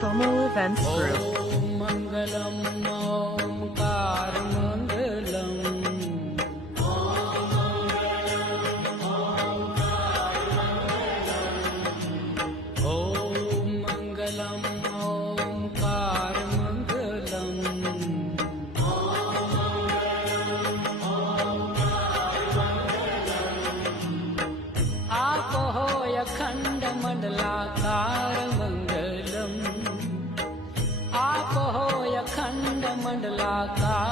Como Events Group. ॐ मङ्गलम् ओङ्कारमङ्गलम् ॐ मङ्गलम् ओङ्कारमङ्गलम् आपो अखण्डमण्डलाकारमङ्गलम् आपो अखण्डमण्डलाकार